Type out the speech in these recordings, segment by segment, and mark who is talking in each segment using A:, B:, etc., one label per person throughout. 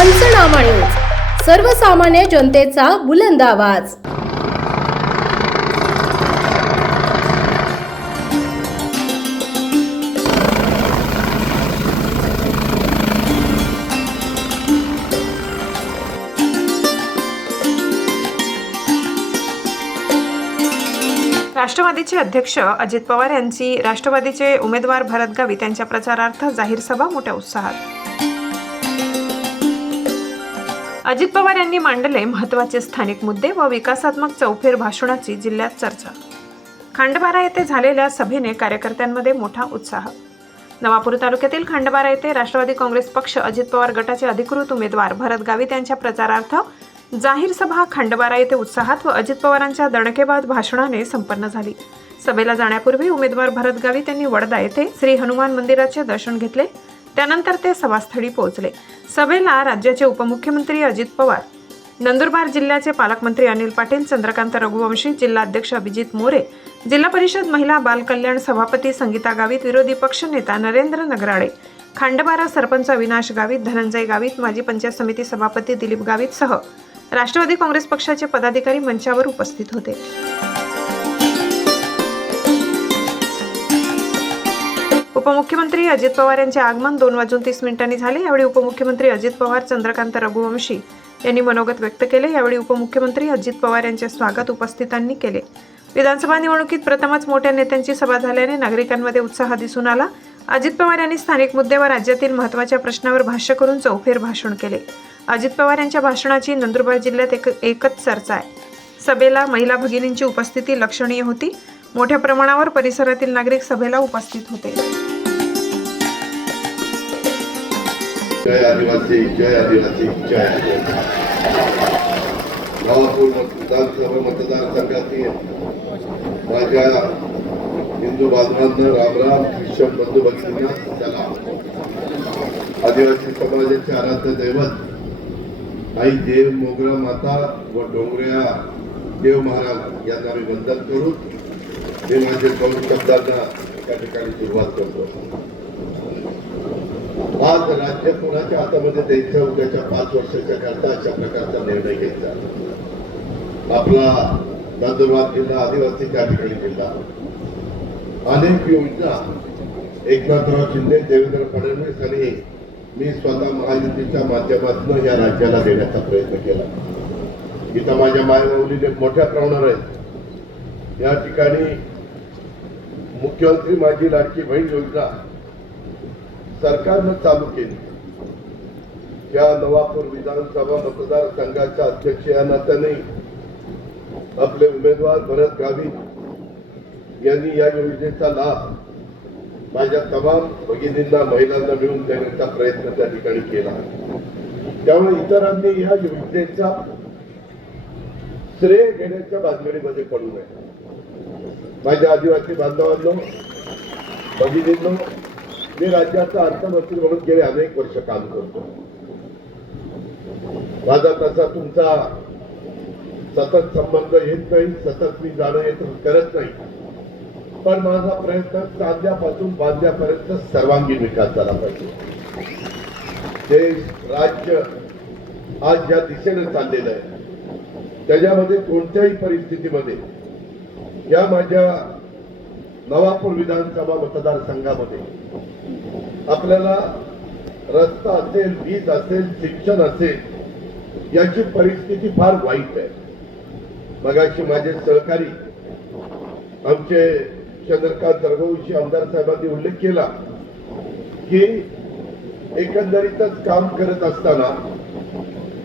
A: पंचनामा न्यूज. सर्वसामान्य जनतेचा बुलंद आवाज.
B: राष्ट्रवादीचे अध्यक्ष अजित पवार यांची राष्ट्रवादीचे उमेदवार भरत गावित यांच्या प्रचारार्थ जाहीर सभा मोठ्या उत्साहात. अजित पवार यांनी मांडले महत्त्वाचे स्थानिक मुद्दे व विकासात्मक चौफेर भाषणाची जिल्ह्यात चर्चा. खांडबारा येथे झालेल्या सभेने कार्यकर्त्यांमध्ये मोठा उत्साह. नवापूर तालुक्यातील खांडबारा येथे राष्ट्रवादी काँग्रेस पक्ष अजित पवार गटाचे अधिकृत उमेदवार भरत गावित यांच्या प्रचारार्थ जाहीर सभा खांडबारा येथे उत्साहात व अजित पवारांच्या दणकेबाद भाषणाने संपन्न झाली. सभेला जाण्यापूर्वी उमेदवार भरत गावित यांनी वडदा येथे श्री हनुमान मंदिराचे दर्शन घेतले. त्यानंतर ते सभास्थळी पोहोचले. सभेला राज्याचे उपमुख्यमंत्री अजित पवार नंदुरबार जिल्ह्याचे पालकमंत्री अनिल पाटील चंद्रकांत रघुवंशी जिल्हाध्यक्ष अभिजित मोरे जिल्हा परिषद महिला बाल कल्याण सभापती संगीता गावित विरोधी पक्ष नेता नरेंद्र नगराळे खांडबारा सरपंच अविनाश गावित धनंजय गावित माजी पंचायत समिती सभापती दिलीप गावित सह राष्ट्रवादी काँग्रेस पक्षाचे पदाधिकारी मंचावर उपस्थित होते. उपमुख्यमंत्री अजित पवार यांचे आगमन दोन वाजून तीस मिनिटांनी झाले. यावेळी उपमुख्यमंत्री अजित पवार चंद्रकांत रघुवंशी यांनी मनोगत व्यक्त केले. यावेळी उपमुख्यमंत्री अजित पवार यांचे स्वागत उपस्थितांनी केले. विधानसभा निवडणुकीत प्रथमच मोठ्या नेत्यांची सभा झाल्याने नागरिकांमध्ये उत्साह दिसून आला. अजित पवार यांनी स्थानिक मुद्दे व राज्यातील महत्त्वाच्या प्रश्नावर भाष्य करून चौफेर भाषण केले. अजित पवार यांच्या भाषणाची नंदुरबार जिल्ह्यात एक एकच चर्चा आहे. सभेला महिला भगिनींची उपस्थिती लक्षणीय होती. मोठ्या प्रमाणावर परिसरातील नागरिक सभेला उपस्थित होते.
C: जय आदिवासी जय आदिवासी जय आदिवासी. नवापूर विधानसभा मतदारसंघातील माझ्या हिंदू बांधवांना रामराम ख्रिश्चन बंधू भगिनींना सलाम. आदिवासी समाजाचे आराध्य दैवत आई देव मोगरा माता व डोंगऱ्या देव महाराज यांना मी वंदन करू मी माझे दोन शब्दांना त्या ठिकाणी सुरुवात करतो आज राज्य कोणाच्या हातामध्ये द्यायचं उद्याच्या पाच वर्षाच्या करता अशा प्रकारचा निर्णय घ्यायचा आपला नंदुरबार जिल्हा आदिवासी त्या ठिकाणी जिल्हा अनेक योजना एकनाथराव शिंदे देवेंद्र फडणवीस आणि मी स्वतः महायुतीच्या माध्यमातून या राज्याला देण्याचा प्रयत्न केला इथं माझ्या मायमाऊलीने मोठ्या प्रमाणावर आहेत या ठिकाणी मुख्यमंत्री माझी लाडकी बहीण योजना सरकारनं चालू केली. या नवापूर विधानसभा मतदारसंघाच्या अध्यक्ष या नात्याने आपले उमेदवार भरत गावित यांनी या योजनेचा लाभ माझ्या तमाम भगिनींना महिलांना मिळून देण्याचा प्रयत्न त्या ठिकाणी केला. त्यामुळे इतरांनी या योजनेचा श्रेय घेण्याच्या बांधणीमध्ये पडू नये. माझ्या आदिवासी बांधवांनो भगिनींनो मी राज्याचा अर्थमंत्री म्हणून गेले अनेक वर्ष काम करतो. माझा तसा तुमचा सतत संबंध येत नाही सतत मी जाणं येत करत नाही. पण माझा प्रयत्न चांद्यापासून बांधल्यापर्यंत सर्वांगीण विकास झाला पाहिजे. देश राज्य आज ज्या दिशेने चाललेलं आहे. त्याच्यामध्ये कोणत्याही परिस्थितीमध्ये या माझ्या नवापूर विधानसभा मतदारसंघामध्ये आपल्याला रस्ता असेल वीज असेल शिक्षण असेल याची परिस्थिती फार वाईट आहे. मगाशी माझे सहकारी आमचे चंद्रकांत रघुवंशी आमदार साहेबांनी उल्लेख केला की एकंदरीतच काम करत असताना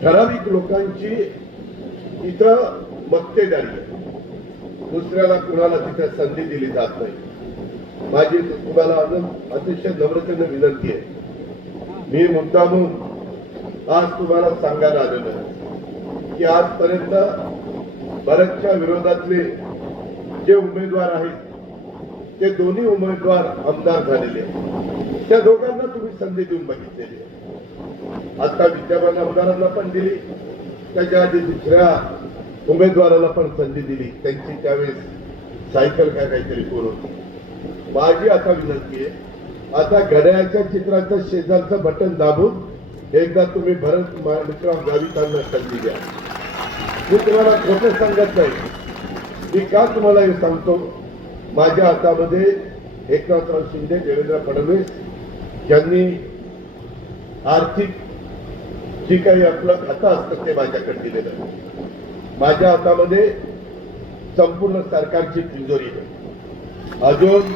C: ठराविक लोकांची इथं मक्तेदारी आहे. दुसऱ्याला कुणाला तिथे संधी दिली जात नाही. माझी तुम्हाला अजून अतिशय नम्रतेने विनंती आहे. मी मुद्दामून आज तुम्हाला सांगायला आलेलो आहे की आजपर्यंत बऱ्याचशा विरोधातले जे उमेदवार आहेत ते दोन्ही उमेदवार आमदार झालेले आहेत. त्या दोघांना तुम्ही संधी देऊन बघितलेली आहे. आता विद्यमान आमदारांना पण दिली. त्याच्या आधी दुसऱ्या उमेदवाराला पण संधी दिली. त्यांची त्यावेळेस सायकल काय काहीतरी करून. माझी आता विनंती आहे आता घड्याळच्या चित्राचं शेजारचं बटन दाबून एकदा तुम्ही भरत विक्रम गावितांना संधी द्या. मी तुम्हाला खोटं सांगत नाही. मी का तुम्हाला हे सांगतो? माझ्या हातामध्ये एकनाथराव शिंदे देवेंद्र फडणवीस यांनी आर्थिक जी काही आपलं खातं असतं ते माझ्याकडे दिलेलं माझ्या हातामध्ये संपूर्ण सरकारची तिजोरी आहे. अजून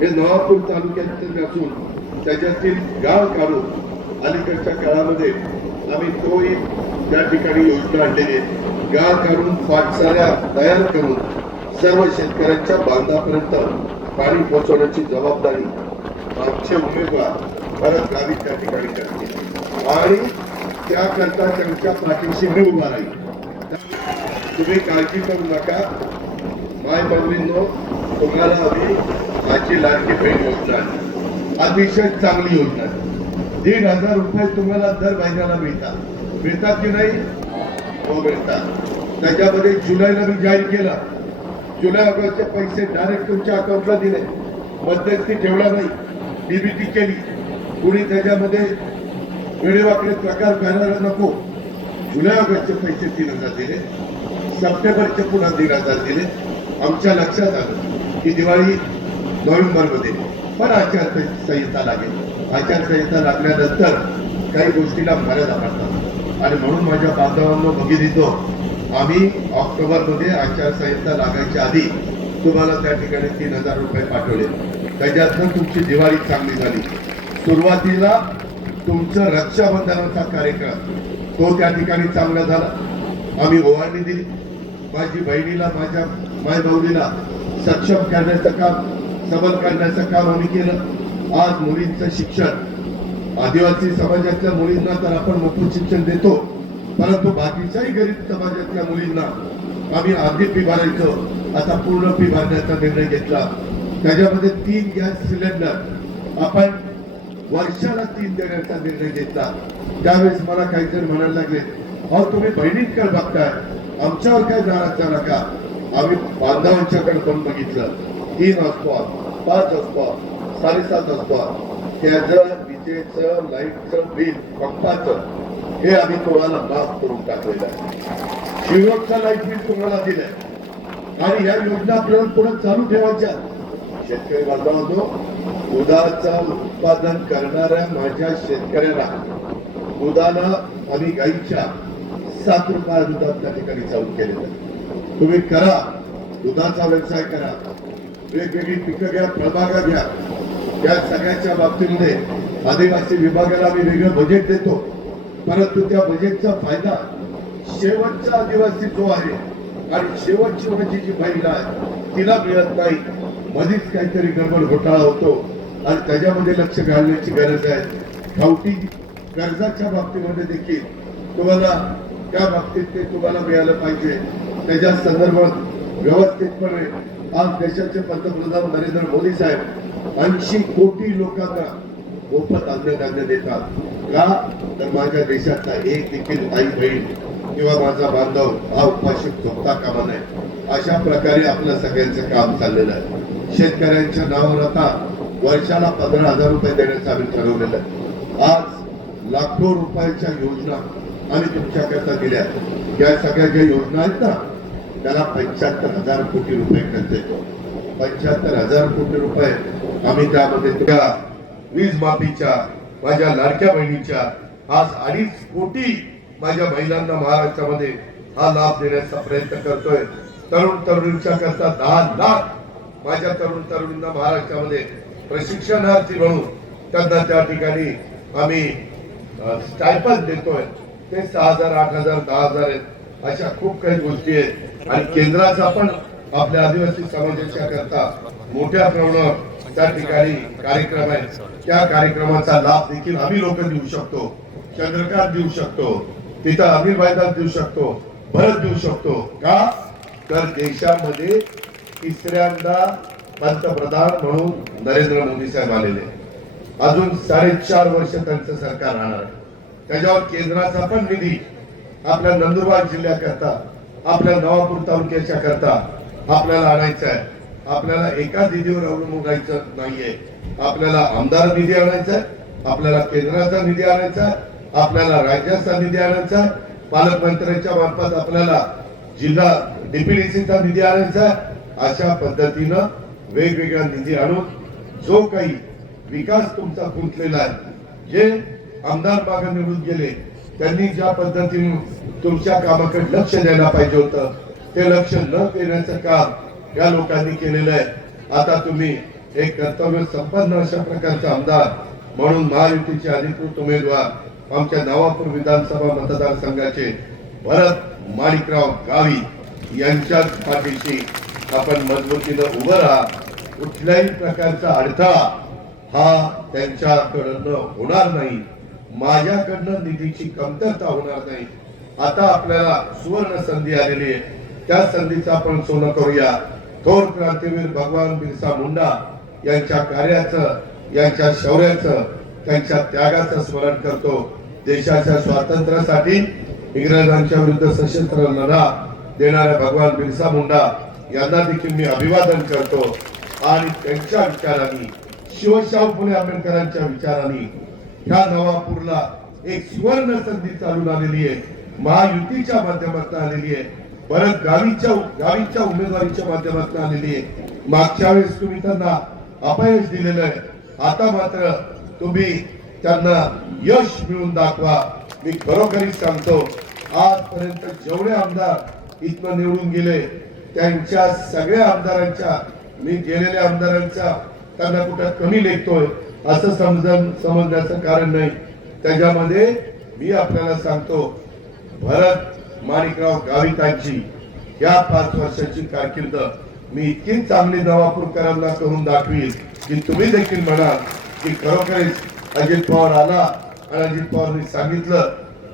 C: हे नवापूर तालुक्यातील असून त्याच्यातील गाळ काढून अलीकडच्या काळामध्ये आम्ही तोही त्या ठिकाणी योजना आणलेली आहे. गाळ काढून पाठशाळा तयार करून सर्व शेतकऱ्यांच्या बांधापर्यंत पाणी पोहोचवण्याची जबाबदारी आमचे उमेदवार परत गावी त्या ठिकाणी करतील. आणि त्याकरता त्यांच्या पाठीशी मी उभा राहील तुम्ही काळजी करू नका. माय बाबरींनो तुम्हाला हवी माझी लाडकी बहीण योजना अतिशय चांगली योजना दीड हजार रुपये तुम्हाला दर महिन्याला मिळतात. मिळतात की नाही? हो मिळतात. त्याच्यामध्ये जुलैला मी जाहीर केला. जुलै ऑगस्टचे पैसे डायरेक्ट तुमच्या अकाउंटला दिले. मध्यस्थी ठेवला नाही. डीबीटी केली. कुणी त्याच्यामध्ये वेळेवाकडे प्रकार करायला नको. जुलै ऑगस्टचे पैसे तीन हजार दिले सप्टेंबरचे पुन्हा दीड हजार दिले आमच्या लक्षात आलं की दिवाळी नोव्हेंबरमध्ये पण आचारसंहिता लागेल. आचारसंहिता लागल्यानंतर काही गोष्टीला मर्यादा पडतात. आणि म्हणून माझ्या बांधवांना बघितलो आम्ही ऑक्टोबरमध्ये आचारसंहिता लागायच्या आधी तुम्हाला त्या ठिकाणी तीन हजार रुपये पाठवले. त्याच्यातनं तुमची दिवाळी चांगली झाली. सुरुवातीला तुमचं रक्षाबंधनाचा कार्यक्रम तो त्या ठिकाणी चांगला झाला. आम्ही ओवाळणी दिली. माझी बहिणीला माझ्या माय भाऊलीला सक्षम करण्याचं काम सबल करण्याचं काम आम्ही केलं. आज मुलींचं शिक्षण आदिवासी समाजातल्या मुलींना तर आपण मोफत शिक्षण देतो परंतु बाकीच्याही गरीब समाजातल्या मुलींना आम्ही अर्धी फी भरायचो आता पूर्ण फी भरण्याचा निर्णय घेतला. त्याच्यामध्ये तीन गॅस सिलेंडर आपण वर्षाला तीन देण्याचा निर्णय घेतला. त्यावेळेस मला काहीतरी म्हणायला लागले अहो तुम्ही बहिणींकडे बघताय? आमच्यावर काय जाणार नका. आम्ही बांधवांच्याकडे पण बघितलं. तीन असतो पाच असतो साडेसात असतो त्याचं विजेचं लाईटचं बिल पंपाचं हे आम्ही तुम्हाला माफ करून टाकलेलं आहे. शिरोडचं लाइट बिल तुम्हाला दिलंय. आणि या योजना आपल्याला पुढे चालू ठेवायच्या शेतकरी बांधवांनो दुधाचं उत्पादन करणाऱ्या माझ्या शेतकऱ्याला दुधाला आणि गाईच्या सात रुपया दुधात त्या ठिकाणी चालू केलेलं आहे. तुम्ही करा दुधाचा व्यवसाय करा वेगवेगळी पिकं घ्या फळबागा घ्या. या सगळ्याच्या बाबतीमध्ये आदिवासी विभागाला आम्ही वेगळं बजेट देतो. परंतु त्या बजेटचा फायदा शेवटचा आदिवासी जो आहे आणि शेवटची माझी जी महिला आहे तिला मिळत नाही. मधीच काहीतरी गडबड घोटाळा होतो. आणि त्याच्यामध्ये लक्ष घालण्याची गरज आहे. खावटी कर्जाच्या बाबतीमध्ये देखील तुम्हाला त्या बाबतीत ते तुम्हाला मिळालं पाहिजे. त्याच्या संदर्भात व्यवस्थितपणे आज देशाचे पंतप्रधान नरेंद्र मोदी साहेब ऐंशी कोटी लोकांना मोफत अन्नधान्य देतात. का? तर माझ्या देशातला एक देखील आई बहीण किंवा माझा बांधव हा उपाशी झोपता कामा नये. अशा प्रकारे आपलं सगळ्यांचं काम चाललेलं आहे. शेतकऱ्यांच्या नावावर आता वर्षाला पंधरा हजार रुपये देण्याचं आम्ही ठरवलेलं आहे. आज लाखो रुपयाच्या योजना आम्ही तुमच्याकरता दिल्या या सगळ्या ज्या योजना आहेत ना त्याला पंच्याहत्तर हजार कोटी रुपये खर्च येतो. पंच्याहत्तर हजार कोटी रुपये आम्ही त्यामध्ये त्या वीज माफीच्या माझ्या लाडक्या बहिणीच्या आज अडीच कोटी माझ्या महिलांना महाराष्ट्रामध्ये हा लाभ देण्याचा प्रयत्न करतोय. तरुण तरुणींच्या करता दहा लाख माझ्या तरुण तरुणींना महाराष्ट्रामध्ये प्रशिक्षणार्थी म्हणून त्यांना त्या ठिकाणी आम्ही स्टायपल देतोय. ते सहा हजार आठ हजार दहा हजार आहेत. अशा खूप काही गोष्टी आहेत. आणि केंद्राचा पण आपल्या आदिवासी समाजाच्या करता मोठ्या प्रमाणावर त्या ठिकाणी कार्यक्रम आहेत. त्या कार्यक्रमाचा लाभ देखील आम्ही लोक देऊ शकतो. चंद्रकांत देऊ शकतो. तिथं अनिल भाईदास देऊ शकतो. भरत देऊ शकतो. का? तर देशामध्ये तिसऱ्यांदा पंतप्रधान म्हणून नरेंद्र मोदी साहेब आलेले अजून साडेचार वर्ष त्यांचं सरकार राहणार आहे. त्याच्यावर केंद्राचा पण निधी आपल्या नंदुरबार जिल्ह्याकरता आपल्या नवापूर तालुक्याच्या करता आपल्याला आणायचा आहे. आपल्याला एका निधीवर अवलंबून राहायचं नाहीये. आपल्याला आमदार निधी आणायचा आहे आपल्याला केंद्राचा निधी आणायचा आहे आपल्याला राज्याचा निधी आणायचा आहे पालकमंत्र्यांच्या मार्फत आपल्याला जिल्हा डीपीडीसीचा निधी आणायचा आहे अशा पद्धतीनं वेगवेगळा निधी आणून जो काही विकास तुमचा गुंतलेला आहे जे आमदार मागे निवडून गेले त्यांनी ज्या पद्धतीने तुमच्या कामाकडे लक्ष द्यायला पाहिजे होतं ते लक्ष न देण्याचं काम या लोकांनी केलेलं आहे. आता तुम्ही एक कर्तव्य संपन्न अशा प्रकारचा आमदार म्हणून महायुतीचे अधिकृत उमेदवार आमच्या नवापूर विधानसभा मतदारसंघाचे भरत माणिकराव गावी यांच्या पाठीशी आपण मजबूतीनं उभं राहा. कुठल्याही प्रकारचा अडथळा हा त्यांच्याकडनं होणार नाही. माझ्याकडनं निधीची कमतरता होणार नाही. आता आपल्याला सुवर्ण संधी आलेली आहे. त्या संधीचं आपण सोनं करूया. थोर क्रांतीवीर भगवान बिरसा मुंडा यांच्या कार्याचं यांच्या शौर्याचं त्यांच्या त्यागाचं स्मरण करतो. देशाच्या स्वातंत्र्यासाठी इंग्रजांच्या विरुद्ध सशस्त्र लढा देणाऱ्या भगवान बिरसा मुंडा यांना देखील मी अभिवादन करतो. आणि त्यांच्या विचारांनी शिवशाहू फुले आंबेडकरांच्या विचारांनी ह्या नवापूरला एक सुवर्ण संधी चालून आलेली आहे. महायुतीच्या माध्यमातून आलेली आहे. परत गावीच्या गावीच्या उमेदवारीच्या माध्यमातून आलेली आहे. मागच्या वेळेस तुम्ही त्यांना अपयश दिलेलं आहे. आता मात्र तुम्ही त्यांना यश मिळून दाखवा. मी खरोखरीच सांगतो आजपर्यंत जेवढे आमदार इथनं निवडून गेले त्यांच्या सगळ्या आमदारांच्या मी गेलेल्या आमदारांच्या त्यांना कुठं कमी लेखतोय असं समजून समजण्याचं कारण नाही. त्याच्यामध्ये मी आपल्याला सांगतो भरत माणिकराव गावितांची या पाच वर्षाची कारकिर्द मी इतकी चांगली दवापूरकरांना करून दाखवील की तुम्ही देखील म्हणाल की खरोखरीच अजित पवार आला आणि अजित पवारनी सांगितलं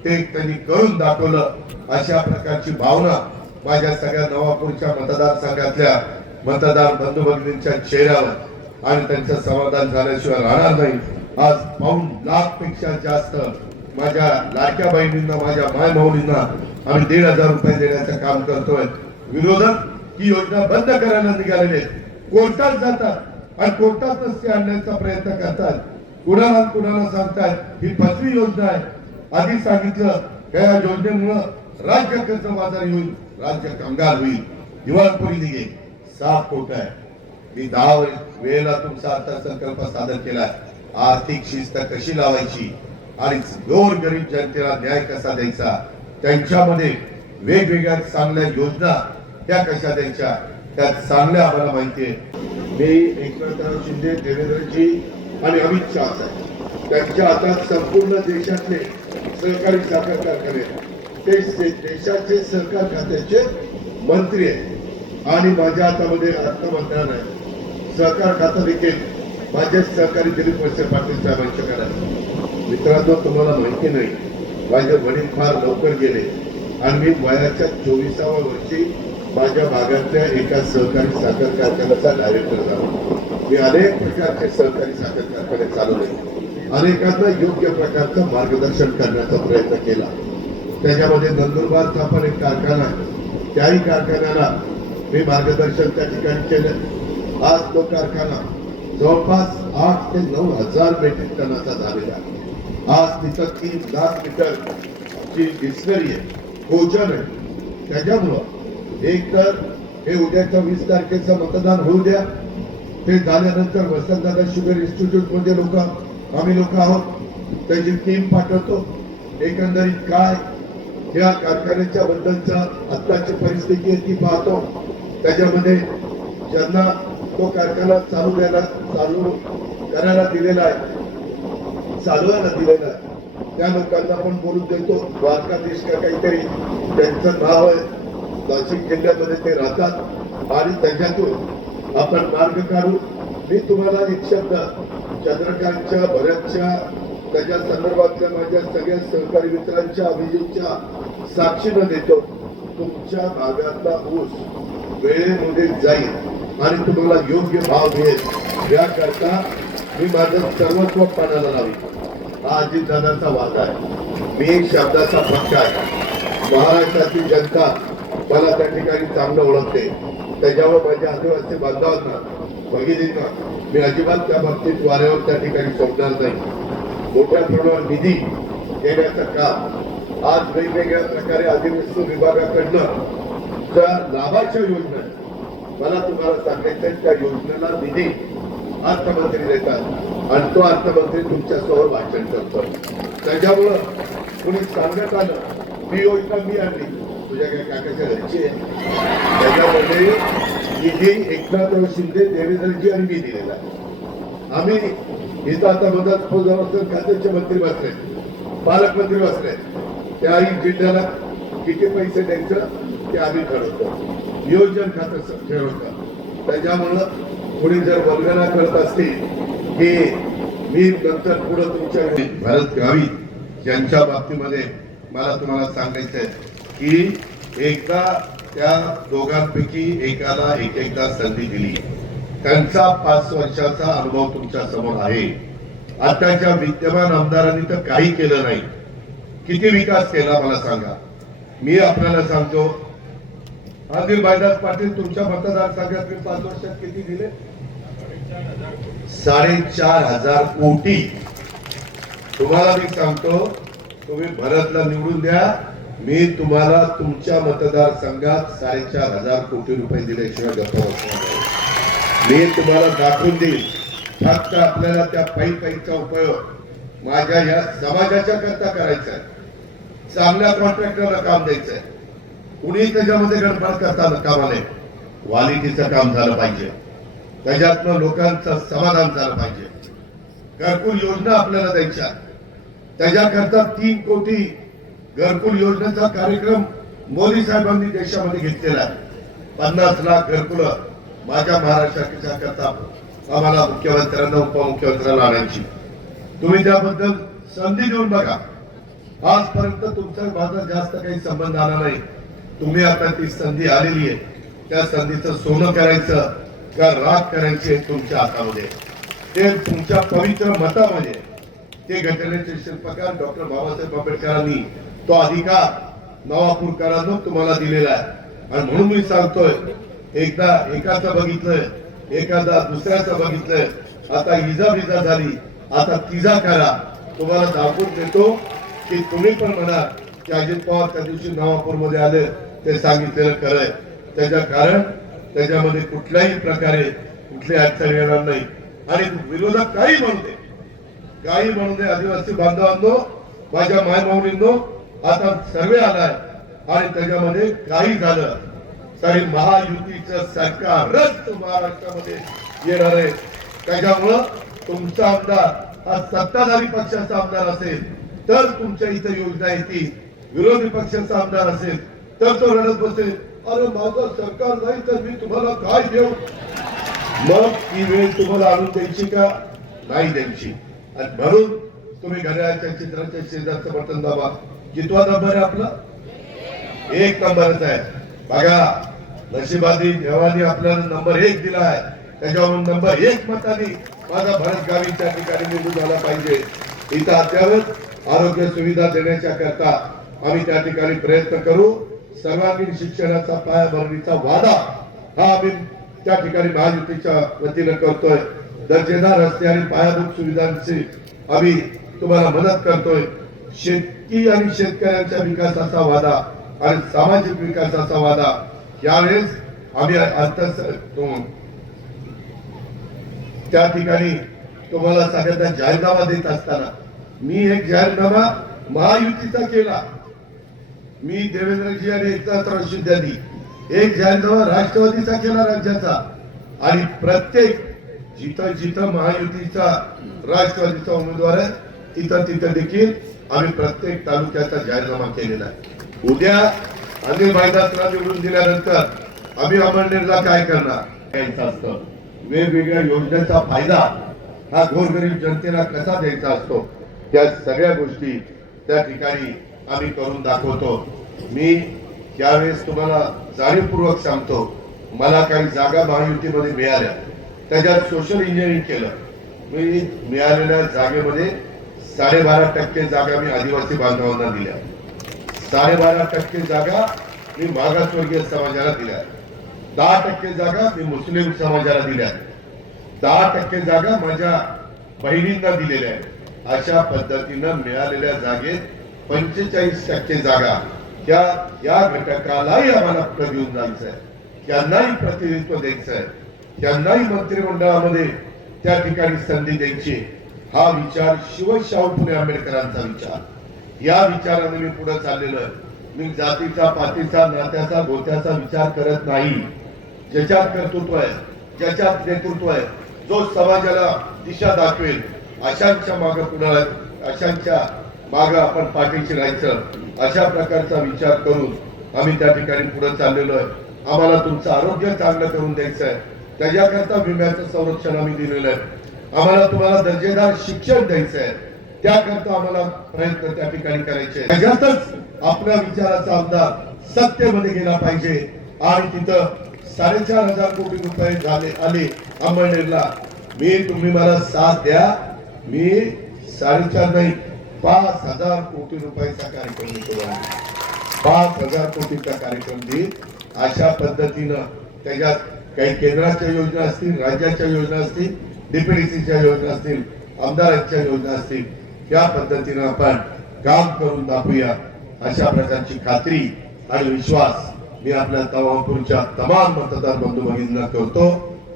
C: ते त्यांनी करून दाखवलं अशा प्रकारची भावना माझ्या सगळ्या नवापूरच्या मतदारसंघातल्या मतदार बंधू भगिनींच्या चेहऱ्यावर आणि त्यांचं समाधान झाल्याशिवाय राहणार नाही. आज पाऊन लाखपेक्षा जास्त माझ्या लाडक्या बहिणींना माझ्या माय माऊलींना आम्ही दीड हजार रुपये देण्याचं काम करतोय. विरोधक ही योजना बंद करायला निघालेले कोर्टात जातात आणि कोर्टातच ते आणण्याचा प्रयत्न करतात. कुणाला कुणाला सांगतात ही फसवी योजना आहे. आधी सांगितलं या योजनेमुळं राज्य कर्ज बाजार येईल राज्य कामगार होईल दिवाळखोरी निघे साफ खोट आहे मी दहा वेळेला तुमचा अर्थसंकल्प सादर केलाय आर्थिक शिस्त कशी लावायची आणि गोर गरीब जनतेला न्याय कसा द्यायचा त्यांच्यामध्ये वेगवेगळ्या चांगल्या योजना त्या कशा द्यायच्या त्या चांगल्या आम्हाला माहिती आहे मी एकनाथराव शिंदे देवेंद्रजी आणि अमित शहा साहेब त्यांच्या हातात संपूर्ण देशातले सहकारी साखर कारखाने आहेत. ते देशाचे सहकार खात्याचे मंत्री आहेत. आणि माझ्या हातामध्ये अर्थमंत्रालय आहे. सहकार खातं देखील माझे सहकारी दिलीप वळसे पाटील साहेबांच्याकडे आहे मित्रांनो तुम्हाला माहिती नाही माझे वडील फार लवकर गेले. आणि मी वयाच्या चोवीसाव्या वर्षी माझ्या भागातल्या एका सहकारी साखर कारखान्याचा डायरेक्टर झालो. मी अनेक प्रकारचे सहकारी साखर कारखाने चालवले. अनेकांना योग्य प्रकारचं मार्गदर्शन करण्याचा प्रयत्न केला. त्याच्यामध्ये नंदुरबारचा पण एक कारखाना आहे. त्याही कारखान्याला मी मार्गदर्शन त्या ठिकाणी केलं आज तो कारखाना जवळपास आठ ते नऊ हजार मेट्रिक टनाचा झालेला आज तिथं तीन लाख लिटर ची डिस्करी आहे भोजन आहे. त्याच्यामुळं एक तर हे उद्याच्या वीस तारखेचं मतदान होऊ द्या. ते झाल्यानंतर वसंतदादा शुगर इन्स्टिट्यूटमध्ये लोक आम्ही लोक आहोत. त्याची टीम पाठवतो. एकंदरीत काय या कारखान्याच्या बद्दलचा आत्ताची परिस्थिती आहे ती पाहतो. त्याच्यामध्ये ज्यांना तो कारखाना चालू द्यायला चालू करायला दिलेला आहे चालवायला दिलेला आहे त्या लोकांना पण बोलून देतो. द्वारकाधीश का काहीतरी त्यांचं नाव आहे. नाशिक जिल्ह्यामध्ये ते राहतात. आणि त्याच्यातून आपण मार्ग काढू मी तुम्हाला एक शब्द चंद्रकांतच्या भरतच्या त्याच्या संदर्भातल्या माझ्या सगळ्या सहकारी मित्रांच्या अभिजितच्या साक्षीनं देतो. तुमच्या भागातला ऊस वेळेमध्ये जाईल आणि तुम्हाला योग्य भाव मिळेल. याकरता मी माझं सर्वस्व पाण्याला लावी हा अजितदादाचा वादा आहे. मी एक शब्दाचा पक्ष आहे. महाराष्ट्रातील जनता मला त्या ठिकाणी चांगलं ओळखते. त्याच्यावर माझ्या आदिवासी बांधवांना भगिनींना मी अजिबात त्या बाबतीत वाऱ्यावर त्या ठिकाणी सोडणार नाही. मोठ्या प्रमाणावर निधी देण्याचं काम आज वेगवेगळ्या प्रकारे अधिवस्त विभागाकडनं ज्या लाभाच्या योजना मला तुम्हाला सांगायचं त्या योजनेला निधी अर्थमंत्री देतात आणि तो अर्थमंत्री तुमच्यासमोर भाषण करतो त्याच्यामुळं कुणी सांगण्यात आलं ही योजना मी आणली. तुझ्या काय काकाच्या घरची आहे. त्याच्यामध्ये निधी एकनाथ शिंदे देवेंद्रजी आणि मी दिलेला आम्ही आम्ही इथं आता मदत खात्याचे मंत्री बसले पालकमंत्री बसले. त्याही जिल्ह्याला किती पैसे द्यायचं ते आम्ही ठरवतो. नियोजन खातं ठरवतं. त्याच्यामुळं कोणी जर वल्गना करत असतील हे मी नंतर पुढं तुमच्या भरत गावी यांच्या बाबतीमध्ये मला तुम्हाला सांगायचं आहे की एकदा त्या दोघांपैकी एकाला एक एकदा संधी दिली. त्यांचा पाच वर्षाचा अनुभव तुमच्यासमोर आहे. आताच्या विद्यमान आमदारांनी तर काही केलं नाही. किती विकास केला मला सांगा. मी आपल्याला सांगतो आदिल भाईदास पाटील तुमच्या मतदारसंघात मी पाच वर्षात किती दिले? साडेचार हजार कोटी. तुम्हाला मी सांगतो तुम्ही भरतला निवडून द्या. मी तुम्हाला तुमच्या मतदारसंघात साडेचार हजार कोटी रुपये दिल्याशिवाय गप्पा बसणार मी तुम्हाला दाखवून देईल. फक्त आपल्याला त्या पायी पायीचा उपयोग माझ्या या समाजाच्या करता करायचा आहे. चांगल्या कॉन्ट्रॅक्टरला काम द्यायचंय. कुणी त्याच्यामध्ये गडबड करताना कामा नये क्वालिटीचं काम झालं पाहिजे. त्याच्यातनं लोकांचं समाधान झालं पाहिजे. घरकुल योजना आपल्याला द्यायच्या. त्याच्याकरता तीन कोटी घरकुल योजनेचा कार्यक्रम मोदी साहेबांनी देशामध्ये घेतलेला आहे. पन्नास लाख घरकुलं माझ्या महाराष्ट्राच्या करता आम्हाला मुख्यमंत्र्यांना उपमुख्यमंत्र्यांना आणायची. तुम्ही त्याबद्दल संधी देऊन बघा. आजपर्यंत तुमचा माझा जास्त काही संबंध आला नाही. तुम्ही आता ती संधी आलेली आहे. त्या संधीचं सोनं करायचं का राग करायची आहे तुमच्या हातामध्ये? ते तुमच्या पवित्र मतामध्ये. ते घटनेचे शिल्पकार डॉक्टर बाबासाहेब आंबेडकरांनी तो अधिकार नवापूरकरांना तुम्हाला दिलेला आहे. आणि म्हणून मी सांगतोय एकदा एकाचं बघितलं एखादा दुसऱ्याचं बघितलंय आता इजा विजा झाली आता तिजा करा. तुम्हाला दाखवून देतो की तुम्ही पण म्हणा की अजित पवार त्या दिवशी नवापूरमध्ये आले ते सांगितलेलं खरंय त्याच्या कारण त्याच्यामध्ये कुठल्याही प्रकारे कुठली अडचण येणार नाही. आणि विरोधक काही म्हणू दे. काही म्हणू दे आदिवासी बांधवांनो माझ्या मायमाऊलींनो आता सर्वे आलाय. आणि त्याच्यामध्ये काही झालं. तरी महायुतीचं सरकारच महाराष्ट्रामध्ये येणार आहे. त्याच्यामुळं तुमचा आमदार हा सत्ताधारी पक्षाचा आमदार असेल तर तुमच्या इथं योजना येतील. विरोधी पक्षाचा आमदार असेल तर तो रडत बसेल. अरे माझं सरकार नाही तर मी तुम्हाला काय देऊ? मग ती वेळ तुम्हाला आणून द्यायची का? नाही द्यायची. आणि म्हणून तुम्ही घड्याळाच्या चित्राच्या शेजारचं बटन दाबा. कितवा नंबर आहे आपला? एक नंबरच आहे. बघा नशिबादी देवानी आपल्याला नंबर एक दिला आहे त्याच्यावरून नंबर एक मताने माझा भरत गावीच्या ठिकाणी निवडून झाला पाहिजे. इथं अद्यावत आरोग्य सुविधा देण्याच्या करता आम्ही त्या ठिकाणी प्रयत्न करू. सर्वांगीण शिक्षणाचा पायाभरणीचा वादा हा आम्ही त्या ठिकाणी महायुतीच्या वतीनं करतोय. दर्जेदार रस्ते आणि पायाभूत सुविधांची आम्ही तुम्हाला मदत करतोय. शेतकी आणि शेतकऱ्यांच्या विकासाचा वादा आणि सामाजिक विकासाचा वादा यावेळेस आम्ही आता त्या ठिकाणी तुम्हाला सगळ्यांना जाहीरनामा देत असताना मी एक जाहीरनामा महायुतीचा केला. मी देवेंद्रजी आणि एकनाथराव शिंदेनी एक जाहीरनामा राष्ट्रवादीचा केला राज्याचा. आणि प्रत्येक जिथं जिथं महायुतीचा राष्ट्रवादीचा उमेदवार आहे तिथं तिथं देखील आम्ही प्रत्येक तालुक्याचा जाहीरनामा केलेला आहे. उद्या अनिल भाईदासला निवडून दिल्यानंतर आम्ही अमळनेरला काय करणार? असतं. वेगवेगळ्या योजनेचा फायदा हा गोरगरीब जनतेला कसा द्यायचा असतो? त्या सगळ्या गोष्टी त्या ठिकाणी आम्ही करून दाखवतो. मी त्यावेळेस तुम्हाला जाणीवपूर्वक सांगतो मला काही जागा महायुतीमध्ये मिळाल्या. त्याच्यात सोशल इंजिनिअरिंग केलं. मी मिळालेल्या जागेमध्ये साडेबारा टक्के जागा मी आदिवासी बांधवांना दिल्या. साडेबारा टक्के जागा मी मागासवर्गीय समाजाला दिल्या. दहा टक्के जागा मी मुस्लिम समाजाला दिल्या. दहा टक्के जागा माझ्या बहिणींना दिलेल्या आहेत. अशा पद्धतीनं मिळालेल्या जागेत पंचेचाळीस टक्के जागा त्या या घटकालाही आम्हाला पुढे घेऊन जायचं आहे त्यांनाही प्रतिनिधित्व द्यायचं आहे त्यांनाही मंत्रिमंडळामध्ये त्या ठिकाणी संधी द्यायची हा विचार शिवशाहू पुणे आंबेडकरांचा विचार. या विचाराने मी पुढे चाललेलो आहे. मी जातीचा पातीचा नात्याचा गोत्याचा विचार करत नाही. ज्याच्यात कर्तृत्व आहे ज्याच्यात नेतृत्व आहे जो समाजाला दिशा दाखवेल अशांच्या मागे पुढे अशांच्या मागे आपण पाठीशी राहायचं. अशा प्रकारचा विचार करून आम्ही त्या ठिकाणी पुढे चाललेलो आहे. आम्हाला तुमचं आरोग्य चांगलं करून द्यायचं आहे. त्याच्याकरता विम्याचं संरक्षण आम्ही दिलेलं आहे. आम्हाला तुम्हाला दर्जेदार शिक्षण द्यायचं आहे. त्याकरता आम्हाला प्रयत्न त्या ठिकाणी करायचे त्याच्यातच आपल्या विचाराचा आमदार सत्तेमध्ये गेला पाहिजे. आणि तिथं साडेचार हजार कोटी रुपये झाले आले अंबळनेरला मी तुम्ही मला साथ द्या. मी साडेचार नाही पाच हजार कोटी रुपयाचा कार्यक्रम देतो आहे. पाच हजार कोटीचा कार्यक्रम देईल अशा पद्धतीनं त्याच्यात काही केंद्राच्या योजना असतील राज्याच्या योजना असतील डीपीडीसीच्या योजना असतील आमदारांच्या योजना असतील या पद्धतीनं आपण काम करून दाखवूया अशा प्रकारची खात्री आणि विश्वास मी आपल्या तवापूरच्या तमाम मतदार बंधू भगिनींना करतो.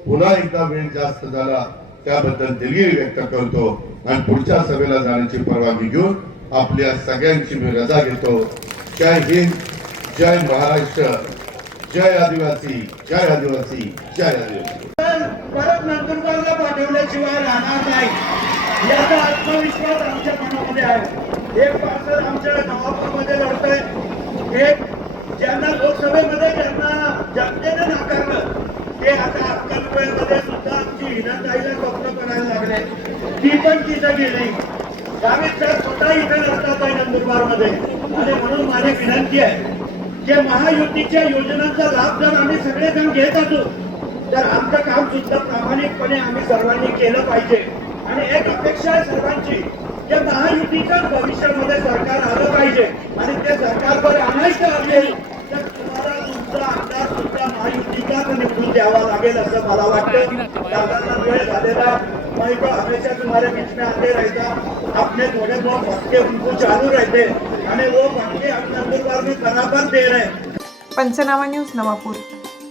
C: पुन्हा एकदा वेळ जास्त झाला त्याबद्दल दिलगिरी व्यक्त करतो आणि पुढच्या सभेला जाण्याची परवानगी घेऊन आपल्या सगळ्यांची मी रजा घेतो. जय हिंद जय महाराष्ट्र जय आदिवासी जय आदिवासी जय आदिवासी.
D: परत नंदुरबारला पाठवल्याशिवाय राहणार नाही. याचा आत्मविश्वास आमच्या मनामध्ये आहे. एक पार्सल आमच्या नवापूरमध्ये लढतंय. एक ज्यांना लोकसभेमध्ये ज्यांना जनतेने नाकारलं ते आता अक्कलकोटमध्ये सुद्धा आमची हिनाताईला स्वप्न करायला लागले. ती पण तिथं गेली. गावित साहेब स्वतः इथे लढतात आहे नंदुरबारमध्ये. आणि म्हणून माझी विनंती आहे जे महायुतीच्या योजनांचा लाभ जर आम्ही सगळेजण घेत असू तर आमचं काम सुद्धा प्रामाणिकपणे आम्ही सर्वांनी केलं पाहिजे. आणि एक अपेक्षा आहे सर्वांची या महायुतीच्या भविष्यामध्ये सरकार आलं पाहिजे. आणि ते सरकारवर आणायचं असेल तर तुम्हाला तुमचा आमदार सुद्धा महायुतीचाच निवडून द्यावा लागेल असं मला वाटतं. दादांना वेळ झालेला मैं तो हमेशा तुम्हारे बीच में आते रहता. अपने थोड़े बहुत भटके उनको चालू रहते. हमें वो भटके हम नंदुरबार में बराबर दे रहे. हैं
B: पंचनामा न्यूज नवापुर.